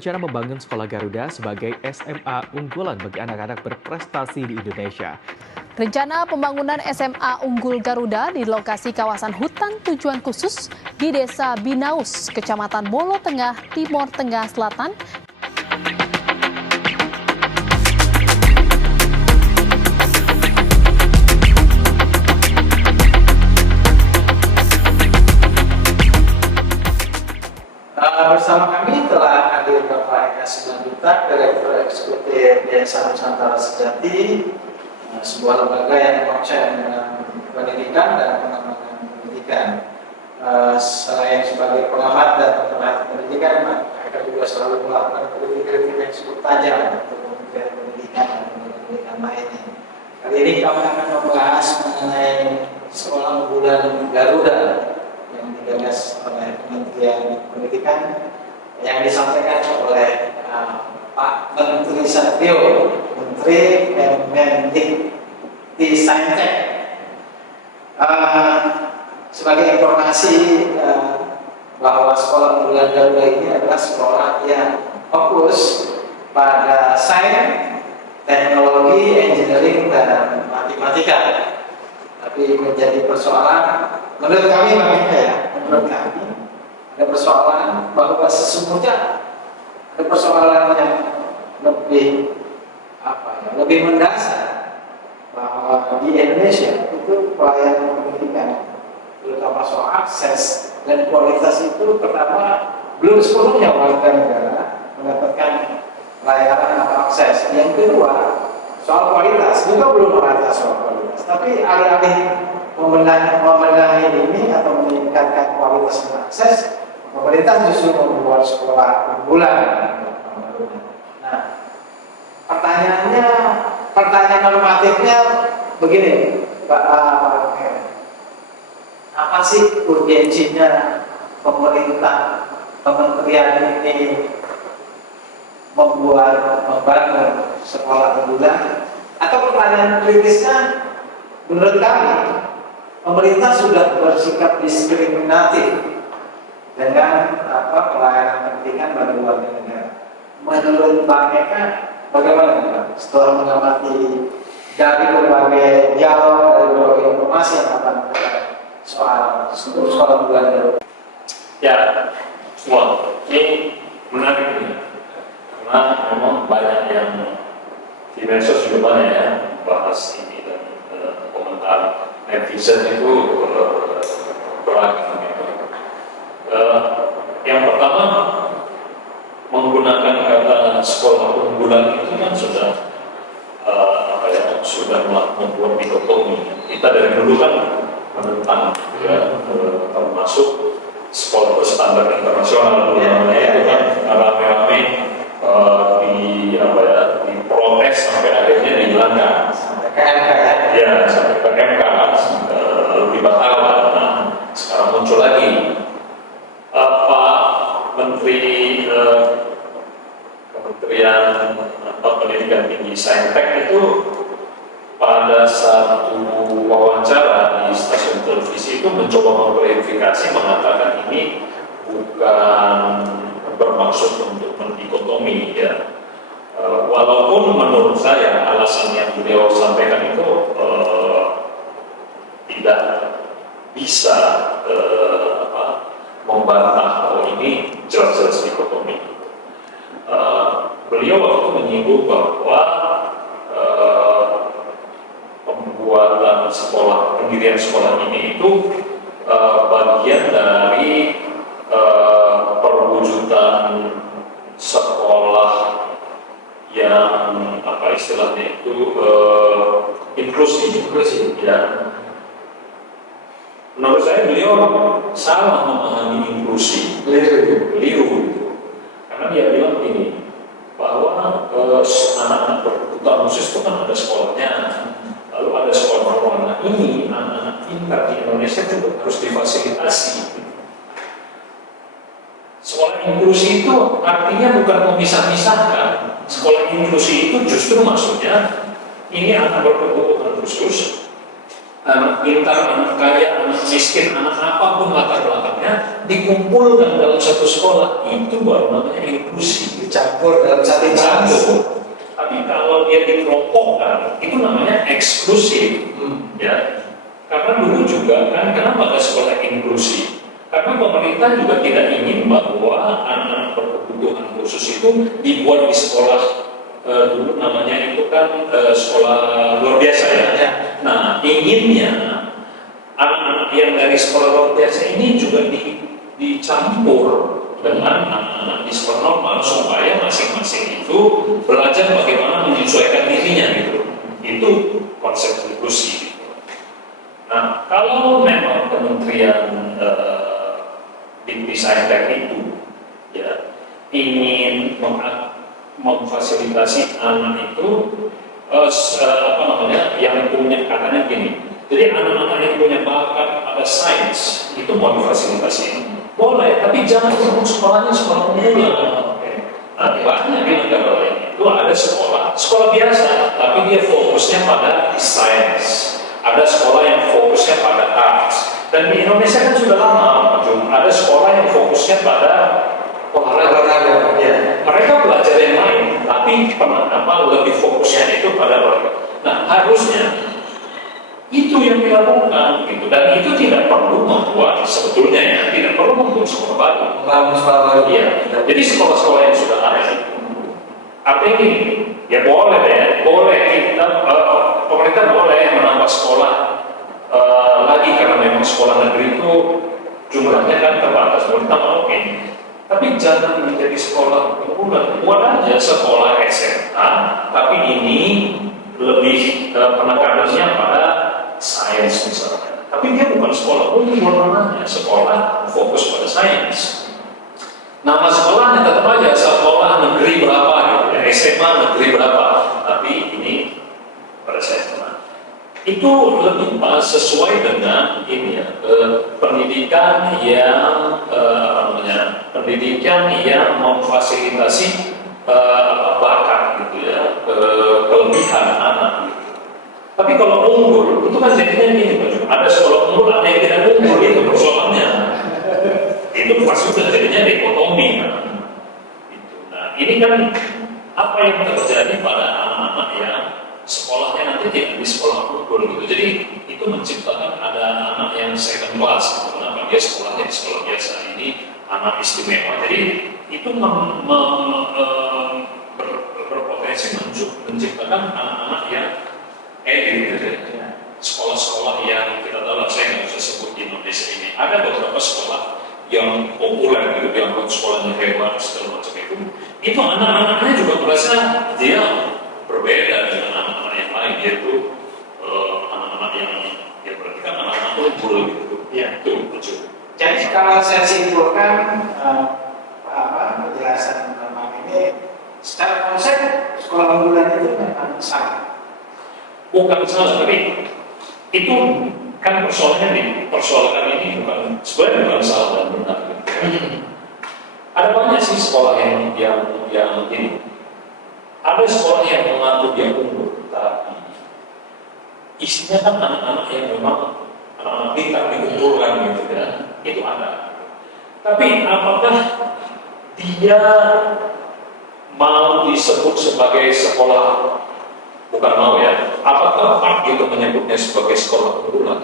Rencana membangun Sekolah Garuda sebagai SMA unggulan bagi anak-anak berprestasi di Indonesia. Rencana pembangunan SMA Unggul Garuda di lokasi kawasan hutan tujuan khusus di Desa Binaus, Kecamatan Molo Tengah, Timur Tengah Selatan. Bersama kami telah hadir Bapak Eka Simanjuntak, Direktur Eksekutif Yayasan Nusantara Sejati, sebuah lembaga yang konsen dengan pendidikan dan pengembangan pendidikan. Saya sebagai pengamat dan pemerhati pendidikan, Pak Eka juga selalu melakukan kritik-kritik yang cukup tajam untuk Kementerian Pendidikan dan pendidikan lainnya. Kali ini kami akan membahas mengenai Sekolah Unggulan Garuda yang digagas oleh Kementerian Pendidikan, yang disampaikan oleh Pak Menteri Satrio, Menteri Mendikbudristek. Sebagai informasi bahwa Sekolah Unggulan Garuda ini adalah sekolah yang fokus pada sains, teknologi, engineering, dan matematika. Tapi menjadi persoalan menurut kami, menurut kami ada persoalan bahwa sesungguhnya ada persoalan yang lebih mendasar, bahwa di Indonesia itu pelayanan pendidikan, terutama soal akses dan kualitas itu, pertama belum sepenuhnya warga negara mendapatkan layanan atau akses. Yang kedua, soal kualitas juga belum merata soal kualitas. Tapi alih-alih membenahi ini atau meningkatkan kualitas dan akses, pemerintah justru membuat sekolah unggulan. Nah, pertanyaan normatifnya begini, Pak. Apa sih urgensinya pemerintah, kementerian ini membangun sekolah unggulan? Atau pertanyaan kritisnya, menurut kami, pemerintah sudah bersikap diskriminatif dengan pelayanan pendidikan bagi warga negara. Menurut Pak Eka, bagaimana Pak? Setelah mengamati dari berbagai dialog, dari berbagai informasi yang akan soal sekolah unggulan Garuda. Ya, semua ini menarik ini, karena memang banyak yang di medsos juga banyak ya bahas ini, dan komentar netizen itu beragam. Yang pertama, menggunakan kata sekolah unggulan itu kan sudah sudah membuat dikotomi. Kita dari dulu kan menentang, ya, termasuk sekolah berstandar internasional itu kan rame-rame diprotes sampai akhirnya dihilangkan. Sampai ke MK ya, sampai ke MK, lalu dibatalkan. Nah, sekarang muncul lagi Pak Menteri Kementerian Pendidikan Tinggi Saintek itu pada satu wawancara di stasiun televisi itu mencoba mengklarifikasi, mengatakan ini bukan bermaksud untuk mendikotomi, ya. Walaupun menurut saya alasan yang beliau sampaikan itu tidak bisa membantah bahwa ini jelas-jelas dikotomi. Beliau waktu itu menyinggung bahwa pembuatan sekolah, pendirian sekolah ini itu bagian dari perwujudan sekolah yang istilahnya itu inklusif, ya. Menurut saya beliau salah memahami inklusi, keliru. Karena dia bilang begini, bahwa anak-anak berkebutuhan khusus itu kan ada sekolahnya, lalu ada sekolah normal. Nah, ini anak-anak pintar di Indonesia juga harus difasilitasi. Sekolah inklusi itu artinya bukan memisah-misahkan. Sekolah inklusi itu justru maksudnya ini anak berkebutuhan khusus anak pintar, anak kaya, anak miskin, anak apapun latar belakangnya dikumpulkan dalam satu sekolah, itu baru namanya inklusi. Dicampur dalam satu kelas. Tapi kalau dia dikelompokkan, itu namanya eksklusif. Ya, karena dulu juga kan kenapa ada sekolah inklusi? Karena pemerintah juga tidak ingin bahwa anak berkebutuhan khusus itu dibuat di sekolah dulu namanya itu kan sekolah luar biasa ya. Nah, inginnya anak-anak yang dari sekolah luar biasa ini juga dicampur dengan anak-anak di sekolah normal supaya masing-masing itu belajar bagaimana menyesuaikan dirinya gitu. Itu konsep inklusi. Nah, kalau memang Kementerian Dikti-Saintek itu ya ingin memfasilitasi anak itu yang punya katanya gini. Jadi anak-anak yang punya bakat pada sains itu mau difasilitasi. Boleh, tapi jangan sebut sekolahnya sekolah unggulan. Banyak di negara lain itu ada sekolah biasa, tapi dia fokusnya pada sains. Ada sekolah yang fokusnya pada arts. Dan di Indonesia kan sudah lama, ada sekolah yang fokusnya pada olahraga. Ya. Mereka belajar yang lain, tapi lebih fokusnya itu pada olahraga. Nah, harusnya itu yang dilakukan, gitu. Dan itu tidak perlu membuat sebetulnya ya, tidak perlu membuat sekolah baru. Iya. Jadi sekolah-sekolah yang sudah ada, artinya ini, ya boleh kita pemerintah boleh menambah sekolah lagi karena memang sekolah negeri itu jumlahnya kan terbatas, pemerintah oke. Tapi jangan menjadi sekolah unggulan. Buat aja sekolah SMA, tapi ini lebih penekanannya pada sains misalnya. Tapi dia bukan sekolah unggulan namanya, sekolah fokus pada sains. Nama sekolahnya tetap aja sekolah negeri berapa gitu ya, SMA negeri berapa. Tapi ini pada sains. Itu lebih sesuai dengan ini ya, pendidikan yang pendidikan yang memfasilitasi bakat gitu ya, kelebihan anak gitu. Tapi kalau unggul itu kan jadinya gini, ada sekolah unggul, ada yang tidak unggul, itu persoalannya. Itu pasti sudah jadinya dikotomi kan. Gitu. Nah, ini kan apa yang terjadi pada anak-anak yang sekolahnya nanti tidak di sekolah unggul gitu. Jadi itu menciptakan ada anak yang second class gitu. Kenapa dia sekolahnya di sekolah biasa, ini anak istimewa. Jadi itu berpotensi menciptakan anak-anak yang gitu. Sekolah-sekolah yang kita tahu, saya nggak usah sebut di Indonesia ini. Ada beberapa sekolah yang populer gitu, yang sekolahnya hebat segala macam itu anak-anaknya juga merasa dia berbeda dengan anak-anak yang lain, yaitu anak-anak yang berarti kan anak-anak unggul gitu. Ya, itu lucu. Jadi kalau saya simpulkan penjelasan Bang ini, secara konsep sekolah unggulan itu memang salah. Bukan salah, tapi itu kan persoalan ini bukan sebenarnya bukan salah dan benar. Ada banyak sih sekolah yang ini. Ada sekolah yang mengaku dia unggul, tapi isinya kan anak-anak yang memang anak-anak pintar dikumpulkan gitu ya. Itu ada. Tapi apakah dia mau disebut sebagai sekolah, bukan mau ya, apakah Pak gitu menyebutnya sebagai sekolah unggulan?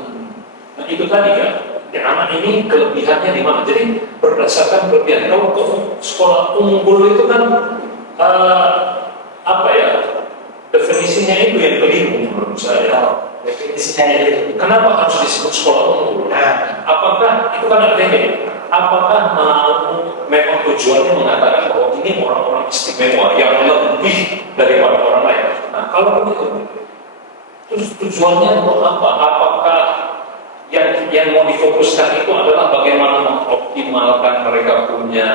Nah itu tadi kan, ya, anak ini kelebihannya di mana? Jadi berdasarkan kelebihan. Kalau sekolah unggul itu kan definisinya itu yang keliru menurut saya. Definisinya itu. Kenapa harus disebut sekolah unggul? Apakah itu kan artinya? Apakah memang tujuannya mengatakan bahwa ini orang-orang istimewa yang lebih daripada orang lain? Nah, kalau begitu, terus tujuannya untuk apa? Apakah yang mau difokuskan itu adalah bagaimana mengoptimalkan mereka punya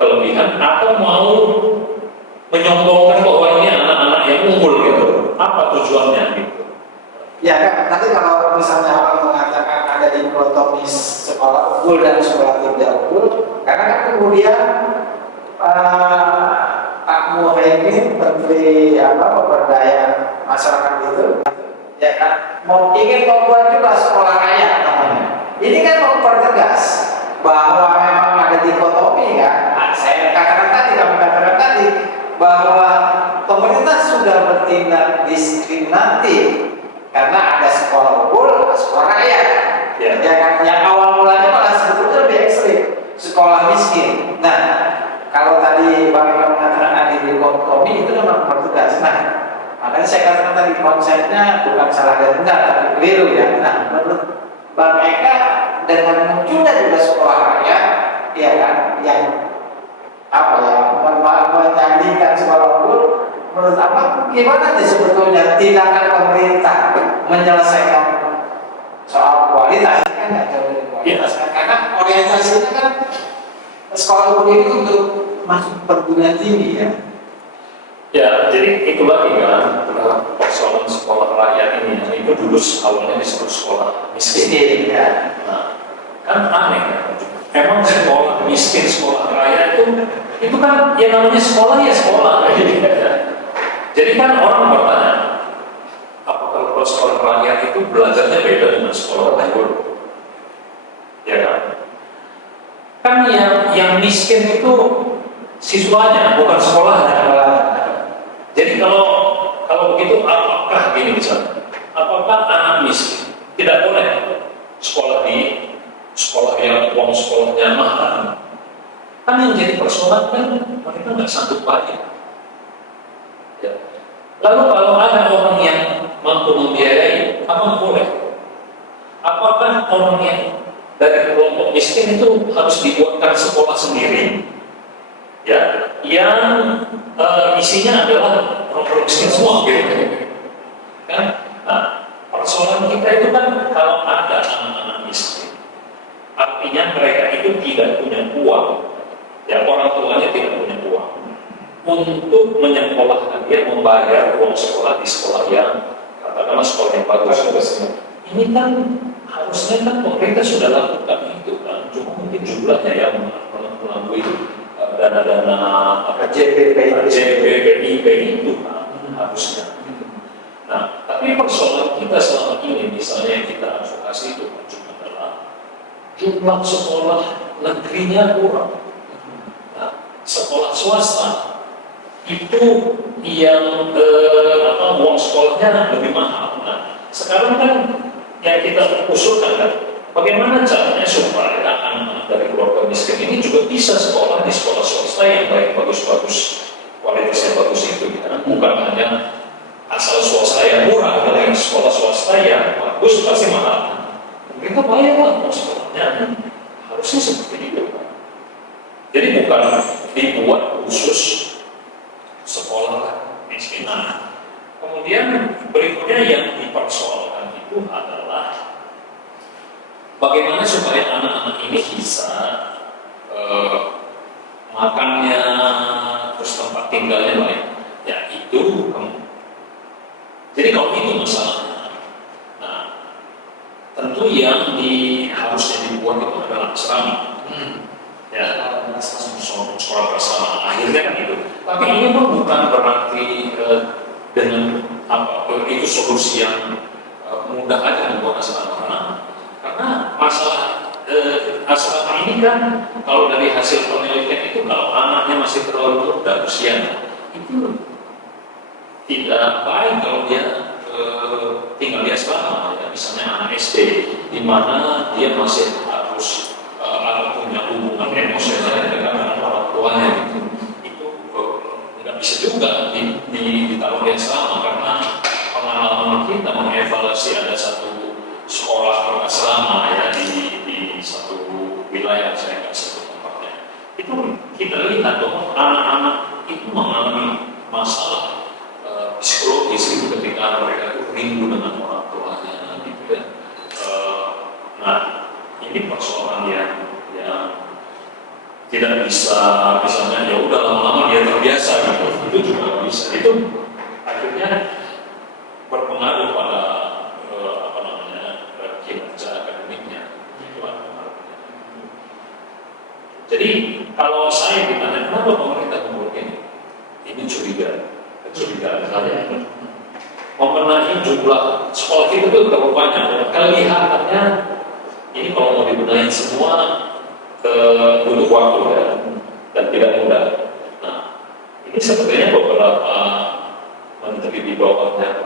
kelebihan, atau mau menyombongkan bahwa ini anak-anak yang unggul gitu? Apa tujuannya gitu? Ya kan, nanti kalau misalnya orang mengatakan ada dikotomis sekolah unggul dan sekolah tidak unggul, karena kan kemudian Pak Muhaimin, Menteri Pemberdayaan Masyarakat itu ya kan, ingin membuat juga sekolah rakyat namanya. Ini kan mempertegas bahwa memang ada dikotomi kan. Saya kami katakan tadi bahwa pemerintah sudah bertindak diskriminatif karena ada sekolah unggul, sekolah rakyat. Ya kan, yang awal mulanya malah sebetulnya lebih ekstrim, sekolah miskin. Nah, kalau tadi Bang Imam mengatakan ada dikotomi itu memang bertugas. Nah, makanya saya katakan tadi konsepnya bukan salah dan benar, tapi keliru ya. Nah, menurut Bang Eka dengan munculnya juga sekolah rakyat, ya kan, yang menjadikan sekolah unggul, menurut apa? Gimana nih sebetulnya tindakan pemerintah menyelesaikan soal kualitas? Kan nggak jauh dari kualitas, kan? Karena orientasinya kan sekolah unggul itu untuk masuk perguruan tinggi ya. Ya, jadi itu lagi kan persoalan sekolah rakyat ini. Itu dulu awalnya disebut sekolah miskin. Ya. Nah, kan aneh ya. Emang sekolah miskin, sekolah kaya itu kan yang namanya sekolah ya sekolah. Jadi kan orang bertanya, apakah kalau sekolah rakyat itu belajarnya beda dengan sekolah unggul? Ya kan? Kan yang miskin itu siswanya, bukan sekolahnya. Jadi kalau begitu, apakah gini misalnya? Apakah anak miskin tidak boleh sekolah di sekolah yang uang sekolahnya mahal? Kan yang jadi persoalan kan mereka nggak sanggup bayar. Ya. Lalu kalau ada orang yang mampu membiayai, apa boleh? Apakah orang yang dari kelompok miskin itu harus dibuatkan sekolah sendiri? Ya, yang isinya adalah orang miskin semua, gitu. Kan? Nah, persoalan kita itu kan kalau ada anak-anak miskin, artinya mereka itu tidak punya uang, ya orang tuanya tidak punya uang untuk menyekolahkan dia, membayar uang sekolah di sekolah yang katakanlah sekolah yang bagus. Ini kan harusnya kan pemerintah sudah lakukan itu kan, cuma mungkin jumlahnya yang melalui dana-dana JBBIP itu kan harusnya. Nah, tapi persoalan kita selama ini misalnya yang kita advokasi itu cuma adalah jumlah sekolah negerinya kurang. Nah, sekolah swasta itu yang uang sekolahnya lebih mahal. Nah, sekarang kan yang kita usulkan kan, bagaimana caranya supaya anak-anak dari keluarga miskin ini juga bisa sekolah di sekolah swasta yang baik, bagus-bagus, kualitasnya bagus itu, ya. Bukan hanya asal swasta yang murah, tapi sekolah swasta yang bagus pasti mahal. Mereka bayar lah sekolahnya, harusnya seperti itu. Jadi bukan dibuat khusus sekolah miskin. Nah, kemudian berikutnya yang dipersoalkan itu adalah bagaimana supaya anak-anak ini bisa makannya, terus tempat tinggalnya baik. Ya itu. Jadi kalau itu masalahnya, nah tentu yang harusnya dibuat itu adalah asrama. Ya, sekolah bersama. Akhirnya kan itu. Tapi ini pun bukan berarti dengan itu solusi yang mudah aja membuat asrama. Karena masalah asrama ini kan kalau dari hasil penelitian itu kalau anaknya masih terlalu muda usianya itu tidak baik kalau dia tinggal di asrama, ya. Misalnya anak SD di mana dia masih harus punya hubungan emosional dengan orang tuanya gitu. Itu nggak bisa juga ditaruh di asrama karena pengalaman kita mengevaluasi ada satu sekolah asrama ya di satu wilayah, saya nggak sebut tempatnya. Itu kita lihat bahwa anak-anak itu mengalami masalah psikologis itu ketika mereka itu rindu dengan orang tuanya gitu ya. Nah ini persoalan yang tidak bisa misalnya ya udah lama-lama dia terbiasa gitu. Itu juga bisa. Itu akhirnya berpengaruh pada kinerja akademiknya. Itu pengaruhnya. Jadi kalau saya ditanya kenapa pemerintah membuat ini curigaan saya. membenahi jumlah sekolah kita itu terlalu banyak. Kelihatannya ini kalau mau dibenahi semua butuh waktu ya, dan tidak mudah. Nah, ini sepertinya beberapa menteri di bawahnya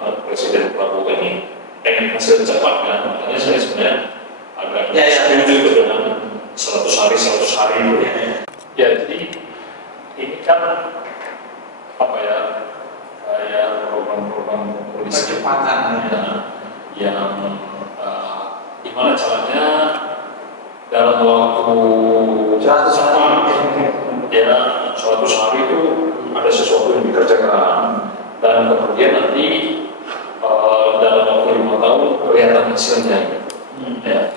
Pak Presiden Prabowo ini pengen hasil cepat kan, makanya saya sebenarnya agak setuju itu dengan 100 hari itu ya. Ya, jadi ini kan apa ya, kayak program-program percepatan yang gimana caranya dalam waktu 100 hari ya 100 hari itu ada sesuatu yang dikerjakan, dan kemudian nanti dalam waktu 5 tahun kelihatan hasilnya ya.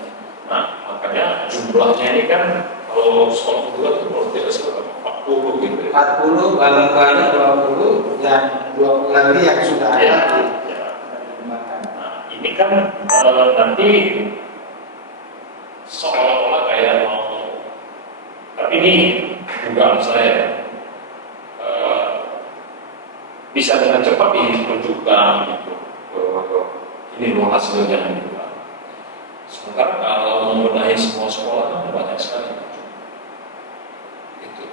Nah, makanya jumlahnya ini kan kalau sekolah kedua itu kalau tidak salah 40 gitu ya. 40, barangkali 20, dan 20 lagi yang sudah ada Ya, di ya. Nah, ini kan nanti seolah-olah kayak mau, tapi ini dugaan saya bisa dengan cepat ditunjukkan gitu, ini loh hasilnya gitu. Sementara kalau membenahi semua sekolah kan banyak sekali gitu.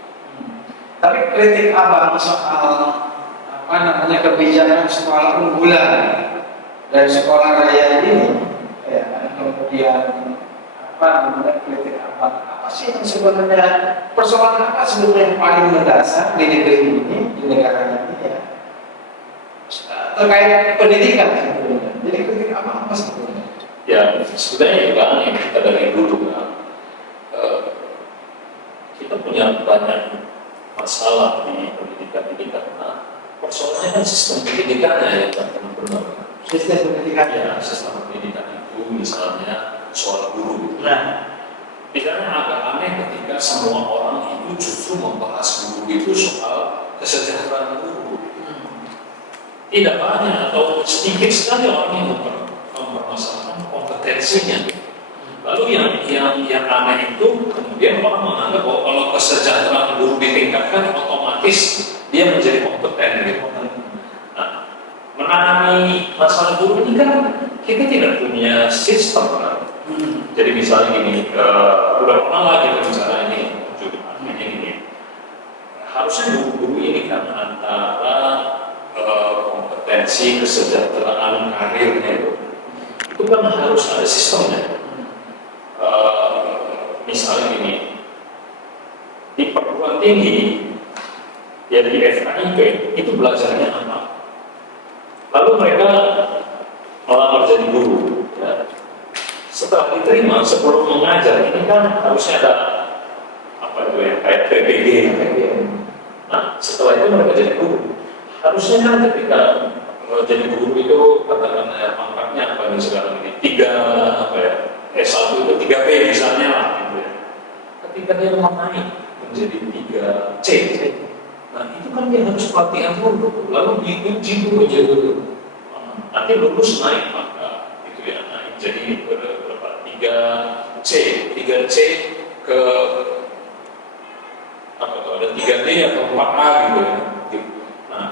Tapi kritik abang soal apa namanya kebijakan sekolah unggulan dari sekolah raya ini, ya, kemudian apa namanya kritik abang, apa sih yang sebenarnya persoalan apa sebenarnya yang paling mendasar di negeri ini, di negara ini ya, terkait pendidikan sebenarnya. Jadi kritik apa sebenarnya? Ya, sebenarnya juga aneh kita dari dulu kan, kita punya banyak masalah di pendidikan ini karena persoalannya kan sistem pendidikannya yang tak benar. Sistem pendidikan. Ya, sistem pendidikan itu misalnya soal guru. Nah, misalnya agak aneh ketika semua orang itu justru membahas guru itu soal kesejahteraan guru. Tidak banyak atau sedikit sekali orang yang mempermasalahkan kompetensinya. Lalu yang aneh itu kemudian orang menganggap bahwa kalau kesejahteraan guru ditingkatkan otomatis dia menjadi kompeten gitu. Nah, menangani masalah guru ini kan kita tidak punya sistem kan. Jadi misalnya gini, udah pernah lah kita bicara ini, harusnya guru ini kan antara kompetensi kesejahteraan karirnya itu kan harus ada sistemnya. Misalnya ini di perguruan tinggi ya, di FKIP itu belajarnya apa, lalu mereka melamar jadi guru ya. Setelah diterima sebelum mengajar ini kan harusnya ada apa itu ya, kayak PPG. Nah, setelah itu mereka jadi guru. Harusnya kan ketika jadi guru itu katakan pangkatnya apa nih sekarang ini 3 apa ya, S1 itu 3B misalnya lah gitu ya. Ketika dia mau naik menjadi 3C, nah itu kan dia harus pelatihan dulu, lalu diuji dulu dulu. Nanti lulus naik maka itu ya, naik jadi berapa 3C ke apa tuh, ada 3D atau 4A gitu ya. Nah,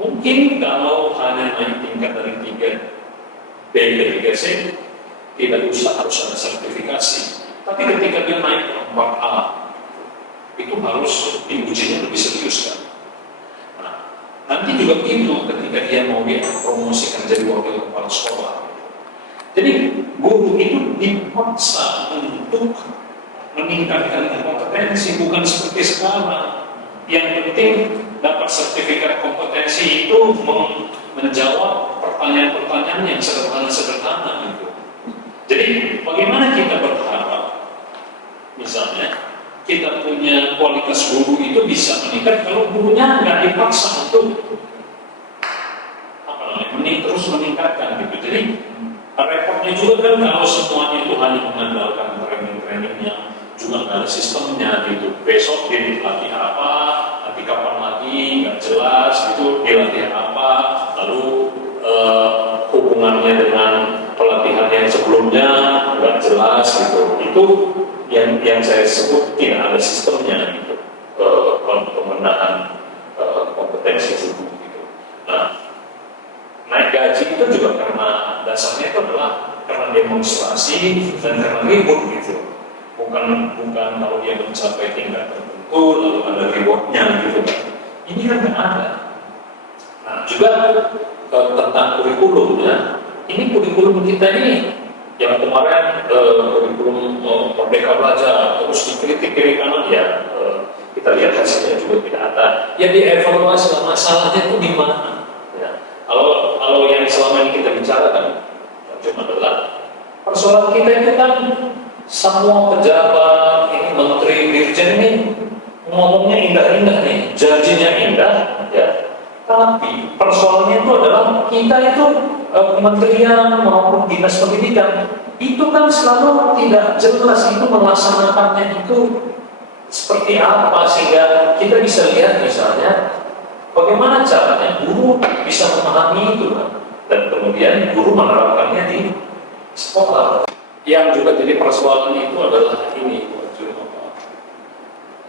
mungkin kalau hanya naik tingkat dari 3B ke 3C tidak usah harus ada sertifikasi. Tapi ketika dia naik ke 4A itu harus diujinya lebih serius kan. Nah, nanti juga begitu ketika dia mau dipromosikan jadi wakil kepala sekolah. Jadi guru itu dipaksa untuk meningkatkan kompetensi, bukan seperti sekarang. Yang penting dapat sertifikat kompetensi itu menjawab pertanyaan-pertanyaan yang sederhana-sederhana gitu. Jadi bagaimana kita berharap misalnya kita punya kualitas guru itu bisa meningkat kalau gurunya nggak dipaksa untuk terus meningkatkan gitu. Jadi repotnya juga kan kalau semuanya itu hanya mengandalkan training yang juga nggak ada sistemnya gitu. Besok dia dilatih apa, nanti kapan lagi nggak jelas gitu, dilatih apa, lalu hubungannya dengan pelatihan yang sebelumnya nggak jelas gitu. Itu yang saya sebut tidak ada sistemnya gitu, pembenahan kompetensi guru gitu. Nah, demonstrasi dan karena ribut gitu. Bukan kalau dia mencapai tingkat tertentu lalu ada rewardnya gitu kan. Ini kan nggak ada. Nah juga tentang kurikulum ya. Ini kurikulum kita ini yang kemarin kurikulum Merdeka Belajar terus dikritik kiri kanan ya, kita lihat hasilnya juga tidak ada. Ya dievaluasi masalahnya itu di mana? Ya. Kalau yang selama ini kita bicarakan cuma adalah persoalan kita itu kan semua pejabat ini menteri dirjen ini ngomongnya indah-indah nih, janjinya indah ya. Tapi persoalannya itu adalah kita itu kementerian maupun dinas pendidikan itu kan selalu tidak jelas itu melaksanakannya itu seperti apa, sehingga kita bisa lihat misalnya bagaimana caranya guru bisa memahami itu kan, dan kemudian guru menerapkannya di sekolah. Yang juga jadi persoalan itu adalah ini,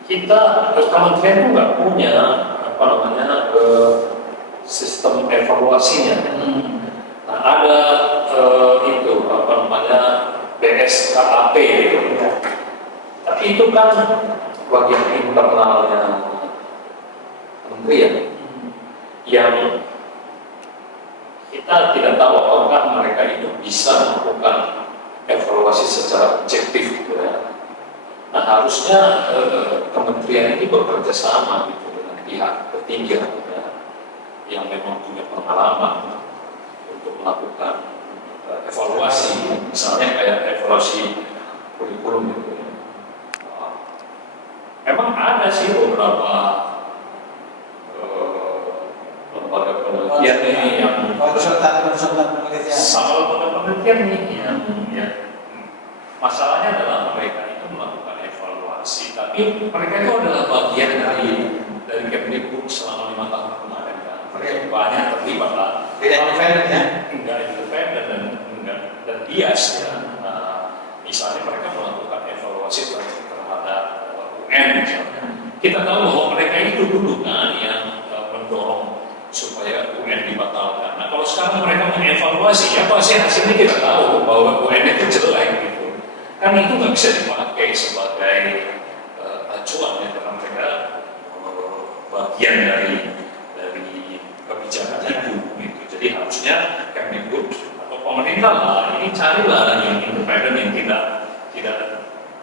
kita kementerian itu nggak punya sistem evaluasinya. Nah, ada itu BSKAP gitu. Tapi itu kan bagian internalnya kementerian yang kita tidak tahu apakah mereka itu bisa melakukan evaluasi secara objektif gitu ya. Nah harusnya kementerian ini bekerja sama gitu dengan pihak ketiga ya, yang memang punya pengalaman untuk melakukan evaluasi, misalnya kayak evaluasi kurikulum gitu ya. Memang ada sih beberapa lembaga penelitian ini yang konsultan penelitian. sama lembaga penelitian ini yang masalahnya adalah mereka itu melakukan evaluasi, tapi mereka itu adalah bagian dari Kemdikbud selama 5 tahun kemarin kan. Banyak terlibat lah. Tidak independen ya? Enggak independen dan bias ya. Misalnya mereka melakukan evaluasi terhadap UN misalnya. Kita tahu bahwa mereka itu dulu kan yang mendorong supaya UN dibatalkan. Nah kalau sekarang mereka mengevaluasi, ya pasti hasilnya kita tahu bahwa UN itu jelek gitu. Kan itu nggak bisa dipakai sebagai acuan ya, karena mereka bagian dari kebijakan itu gitu. Jadi harusnya Kemdikbud atau pemerintah lah ini carilah yang independen yang tidak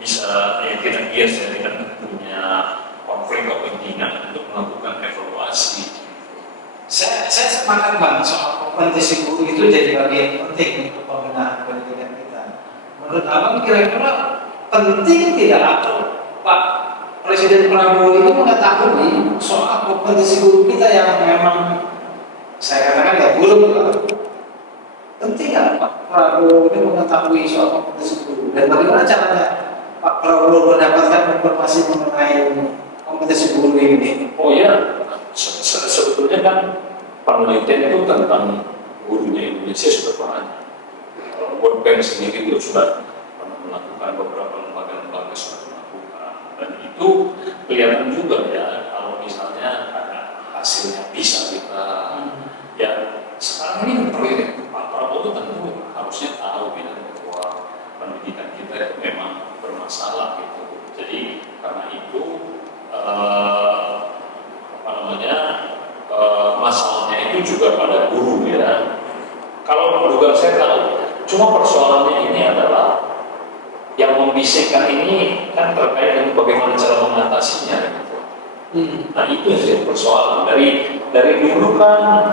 bisa tidak bias ya, tidak punya konflik kepentingan untuk melakukan evaluasi. Saya sepakat Bang, soal kompetisi guru itu jadi bagian penting untuk pembenahan pendidikan kita. Menurut Abang kira-kira penting tidak atau Pak Presiden Prabowo ini mengetahui soal kompetisi guru kita yang memang saya katakan ya buruk lah. Penting nggak Pak Prabowo ini mengetahui soal kompetisi guru, dan bagaimana caranya Pak Prabowo mendapatkan informasi mengenai kompetisi guru ini? Oh ya, sebetulnya kan penelitian itu tentang gurunya Indonesia sudah banyak. World Bank sendiri itu sudah melakukan, beberapa lembaga-lembaga sudah melakukan, dan itu kelihatan juga ya kalau misalnya ada hasilnya bisa kita ya sekarang ini Pak Prabowo itu tentu harusnya tahu ya bahwa pendidikan kita itu memang bermasalah gitu. Jadi karena itu masalahnya itu juga pada guru ya. Kalau dugaan saya tahu, cuma persoalannya ini adalah yang membisikkan ini kan terkait dengan bagaimana cara mengatasinya gitu. Nah itu yang jadi persoalan dari dulu kan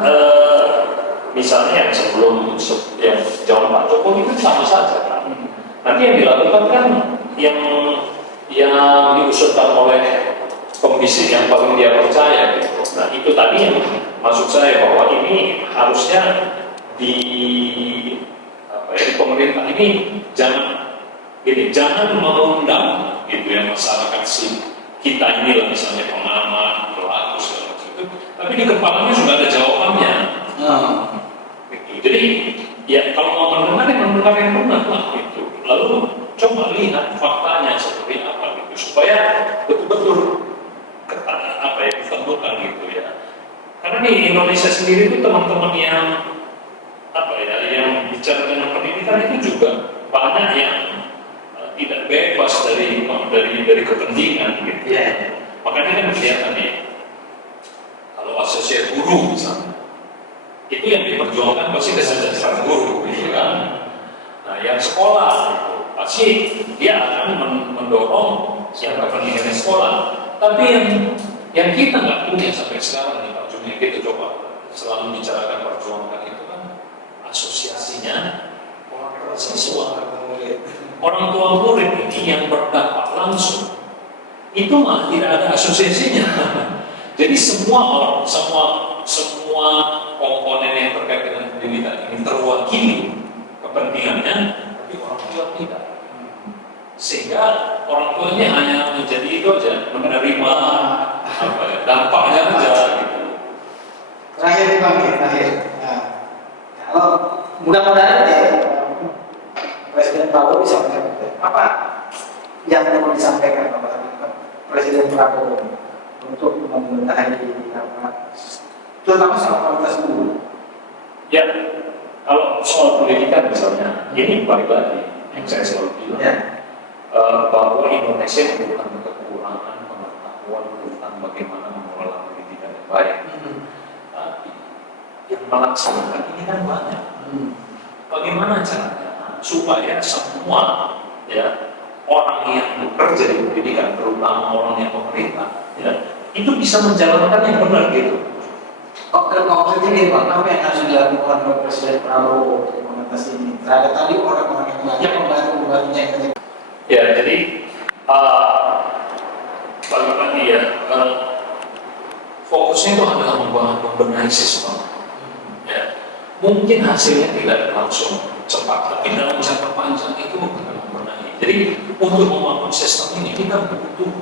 misalnya yang sebelum yang zaman Pak Jokowi itu sama saja kan. Nanti yang dilakukan kan yang diusulkan oleh komisi yang paling dia percaya gitu. Nah itu tadi yang maksud saya bahwa ini harusnya di pemerintah ini jangan mengundang gitu ya masyarakat kita ini lah misalnya pengamat, pelaku segala macam itu, tapi di kepalanya sudah ada jawabannya. Gitu. Jadi ya kalau mau mendengar yang benar lah gitu. Lalu coba lihat faktanya seperti apa gitu supaya betul-betul ditentukan gitu ya. Karena di Indonesia sendiri itu teman-teman yang yang bicara tentang pendidikan itu juga banyak yang tidak bebas dari kepentingan gitu. Iya. Makanya kan kelihatan nih, kalau asosiasi guru misalnya, itu yang diperjuangkan pasti kesejahteraan guru, gitu kan. Nah, yang sekolah gitu, pasti dia akan mendorong yang kepentingan sekolah. Tapi yang kita nggak punya sampai sekarang nih Pak Juni, kita coba selalu bicarakan perjuangan itu kan asosiasinya orang tua siswa, orang tua murid ini yang berdampak langsung itu malah tidak ada asosiasinya. Jadi semua komponen yang terkait dengan pendidikan ini terwakili kepentingannya, tapi orang tua tidak. Sehingga orang tuanya hanya menjadi itu aja, menerima dampaknya aja gitu. Terakhir Bang, terakhir. Nah, kalau mudah-mudahan Presiden Prabowo bisa menyampaikan apa yang mau disampaikan kepada Presiden Prabowo untuk membenahi terutama soal kualitas guru. Ya, kalau soal pendidikan misalnya, ini balik lagi yang saya selalu bilang. Ya. Bahwa Indonesia bukan kekurangan pengetahuan tentang bagaimana mengelola pendidikan yang baik, tapi yang melaksanakan ini kan banyak. Bagaimana caranya supaya semua orang yang bekerja di pendidikan, terutama orang yang pemerintah, itu bisa menjalankan yang benar gitu. Konkretnya ini Pak, apa yang harus dilakukan oleh Presiden Prabowo untuk mengatasi ini? Terhadap tadi orang-orang yang banyak membantu-membantunya yang terjadi. Ya, jadi balik lagi fokusnya itu adalah membenahi sistem. Ya, mungkin hasilnya tidak langsung cepat, tapi dalam jangka panjang itu akan membenahi. Jadi untuk membangun sistem ini kita butuh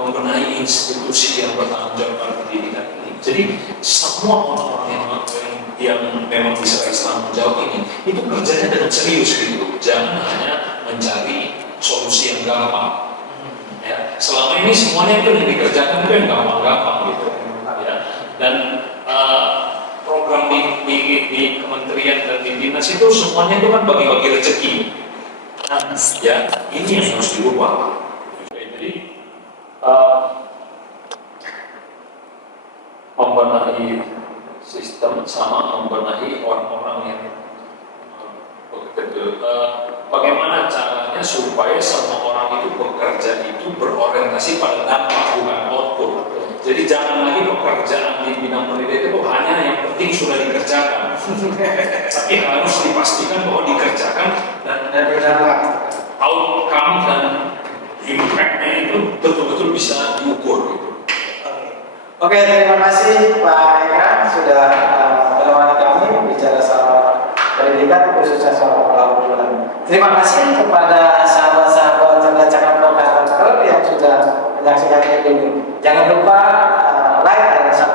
membenahi institusi yang bertanggung jawab pada pendidikan ini. Jadi semua orang-orang yang memang bisa tanggung jawab ini itu kerjanya dengan serius gitu. Jangan hanya mencari solusi yang gampang. Ya, selama ini semuanya itu yang dikerjakan itu yang gampang-gampang gitu. Ya. Dan program di kementerian dan di dinas itu semuanya itu kan bagi-bagi rezeki. Nah, ya ini yang harus diubah. Jadi membenahi sistem sama membenahi orang-orang yang bagaimana caranya supaya semua orang itu bekerja itu berorientasi pada dampak bukan output. Jadi jangan lagi pekerjaan di bidang pendidikan itu hanya yang penting sudah dikerjakan, tapi harus dipastikan bahwa dikerjakan dan berdampak. Outcome dan impact-nya itu betul-betul bisa diukur. Oke, terima kasih Pak Eka sudah menemani kami bicara soal pendidikan khususnya soal pelabuhan. Terima kasih kepada sahabat-sahabat Cakap Lokal yang sudah menyaksikan ini. Jangan lupa like dan subscribe.